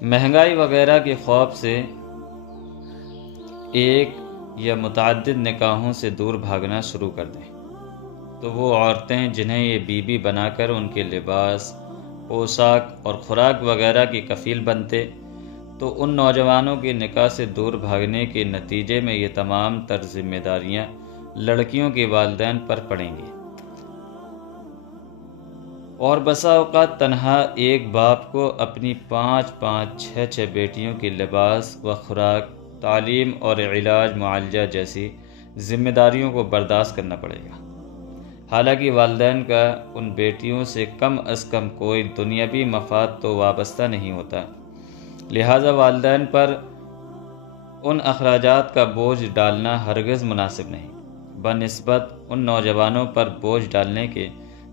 مہنگائی وغیرہ کے خوف سے ایک یا متعدد نکاحوں سے دور بھاگنا شروع کر دیں تو وہ عورتیں جنہیں یہ بیوی بنا کر ان کے لباس، پوشاک اور خوراک وغیرہ کی کفیل بنتے، تو ان نوجوانوں کے نکاح سے دور بھاگنے کے نتیجے میں یہ تمام تر ذمہ داریاں لڑکیوں کے والدین پر پڑیں گی۔ اور بسا اوقات تنہا ایک باپ کو اپنی 5-5، 6 بیٹیوں کے لباس و خوراک، تعلیم اور علاج معالجہ جیسی ذمہ داریوں کو برداشت کرنا پڑے گا، حالانکہ والدین کا ان بیٹیوں سے کم از کم کوئی دنیاوی مفاد تو وابستہ نہیں ہوتا، لہذا والدین پر ان اخراجات کا بوجھ ڈالنا ہرگز مناسب نہیں، بنسبت ان نوجوانوں پر بوجھ ڈالنے کے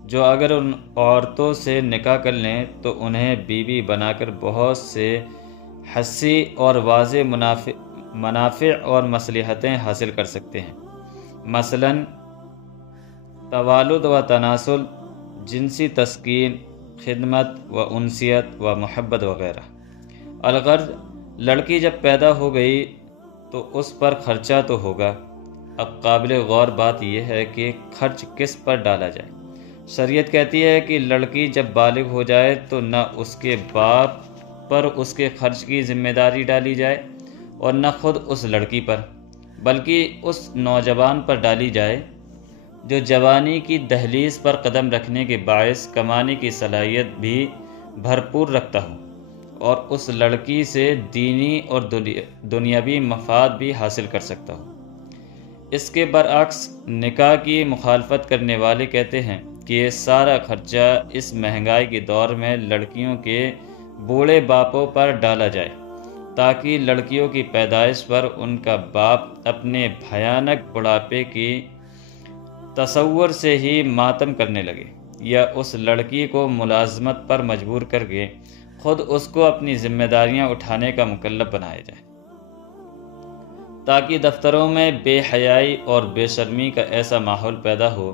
جو اگر ان عورتوں سے نکاح کر لیں تو انہیں بیوی بنا کر بہت سے حسی اور واضح منافع اور مصلحتیں حاصل کر سکتے ہیں، مثلا توالد و تناسل، جنسی تسکین، خدمت و انسیت و محبت وغیرہ۔ الغرض لڑکی جب پیدا ہو گئی تو اس پر خرچہ تو ہوگا، اب قابل غور بات یہ ہے کہ خرچ کس پر ڈالا جائے۔ شریعت کہتی ہے کہ لڑکی جب بالغ ہو جائے تو نہ اس کے باپ پر اس کے خرچ کی ذمہ داری ڈالی جائے اور نہ خود اس لڑکی پر، بلکہ اس نوجوان پر ڈالی جائے جو جوانی کی دہلیز پر قدم رکھنے کے باعث کمانے کی صلاحیت بھی بھرپور رکھتا ہو اور اس لڑکی سے دینی اور دنیاوی مفاد بھی حاصل کر سکتا ہو۔ اس کے برعکس نکاح کی مخالفت کرنے والے کہتے ہیں کہ یہ سارا خرچہ اس مہنگائی کے دور میں لڑکیوں کے بوڑھے باپوں پر ڈالا جائے تاکہ لڑکیوں کی پیدائش پر ان کا باپ اپنے بھیانک بڑھاپے کی تصور سے ہی ماتم کرنے لگے، یا اس لڑکی کو ملازمت پر مجبور کر کے خود اس کو اپنی ذمہ داریاں اٹھانے کا مکلف بنایا جائے، تاکہ دفتروں میں بے حیائی اور بے شرمی کا ایسا ماحول پیدا ہو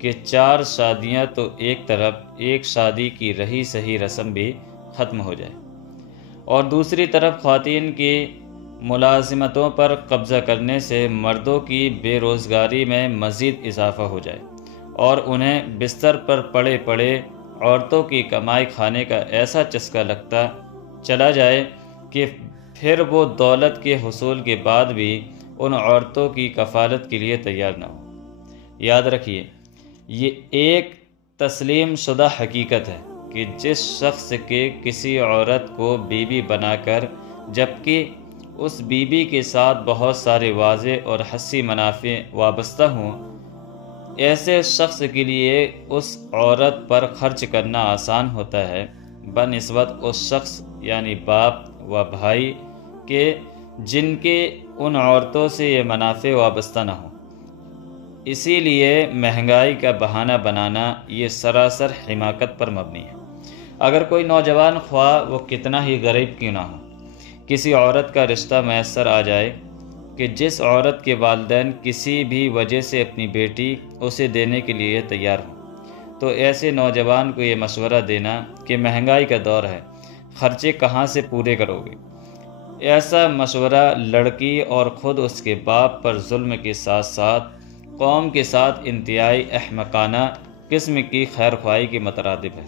کہ 4 شادیاں تو ایک طرف، ایک شادی کی رہی سہی رسم بھی ختم ہو جائے، اور دوسری طرف خواتین کی ملازمتوں پر قبضہ کرنے سے مردوں کی بے روزگاری میں مزید اضافہ ہو جائے اور انہیں بستر پر پڑے پڑے عورتوں کی کمائی کھانے کا ایسا چسکا لگتا چلا جائے کہ پھر وہ دولت کے حصول کے بعد بھی ان عورتوں کی کفالت کے لیے تیار نہ ہو۔ یاد رکھیے، یہ ایک تسلیم شدہ حقیقت ہے کہ جس شخص کے کسی عورت کو بیوی بنا کر جبکہ اس بیوی کے ساتھ بہت سارے واضح اور حسی منافع وابستہ ہوں، ایسے شخص کے لیے اس عورت پر خرچ کرنا آسان ہوتا ہے بنسبت اس شخص یعنی باپ و بھائی کے جن کے ان عورتوں سے یہ منافع وابستہ نہ ہوں۔ اسی لیے مہنگائی کا بہانہ بنانا یہ سراسر حماقت پر مبنی ہے۔ اگر کوئی نوجوان خواہ وہ کتنا ہی غریب کیوں نہ ہو، کسی عورت کا رشتہ میسر آ جائے کہ جس عورت کے والدین کسی بھی وجہ سے اپنی بیٹی اسے دینے کے لیے تیار ہوں، تو ایسے نوجوان کو یہ مشورہ دینا کہ مہنگائی کا دور ہے، خرچے کہاں سے پورے کرو گے، ایسا مشورہ لڑکی اور خود اس کے باپ پر ظلم کے ساتھ ساتھ قوم کے ساتھ انتہائی احمقانہ قسم کی خیرخواہی کے مترادف ہے۔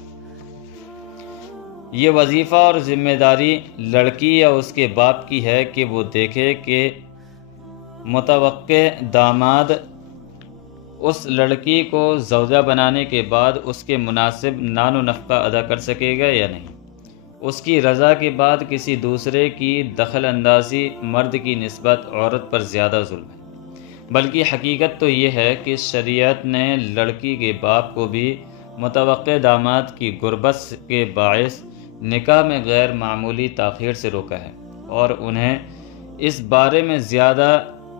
یہ وظیفہ اور ذمہ داری لڑکی یا اس کے باپ کی ہے کہ وہ دیکھے کہ متوقع داماد اس لڑکی کو زوجہ بنانے کے بعد اس کے مناسب نان و نفقہ ادا کر سکے گا یا نہیں۔ اس کی رضا کے بعد کسی دوسرے کی دخل اندازی مرد کی نسبت عورت پر زیادہ ظلم ہے، بلکہ حقیقت تو یہ ہے کہ شریعت نے لڑکی کے باپ کو بھی متوقع داماد کی غربت کے باعث نکاح میں غیر معمولی تاخیر سے روکا ہے، اور انہیں اس بارے میں زیادہ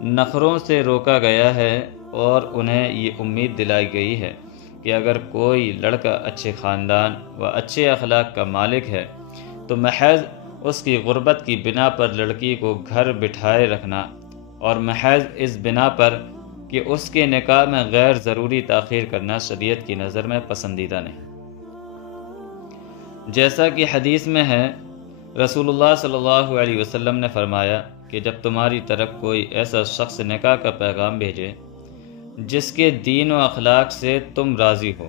نخروں سے روکا گیا ہے، اور انہیں یہ امید دلائی گئی ہے کہ اگر کوئی لڑکا اچھے خاندان و اچھے اخلاق کا مالک ہے تو محض اس کی غربت کی بنا پر لڑکی کو گھر بٹھائے رکھنا، اور محض اس بنا پر کہ اس کے نکاح میں غیر ضروری تاخیر کرنا شریعت کی نظر میں پسندیدہ نہیں۔ جیسا کہ حدیث میں ہے، رسول اللہ صلی اللہ علیہ وسلم نے فرمایا کہ جب تمہاری طرف کوئی ایسا شخص نکاح کا پیغام بھیجے جس کے دین و اخلاق سے تم راضی ہو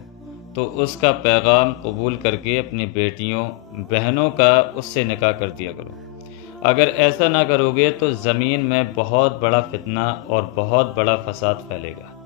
تو اس کا پیغام قبول کر کے اپنی بیٹیوں بہنوں کا اس سے نکاح کر دیا کرو۔ اگر ایسا نہ کرو گے تو زمین میں بہت بڑا فتنہ اور بہت بڑا فساد پھیلے گا۔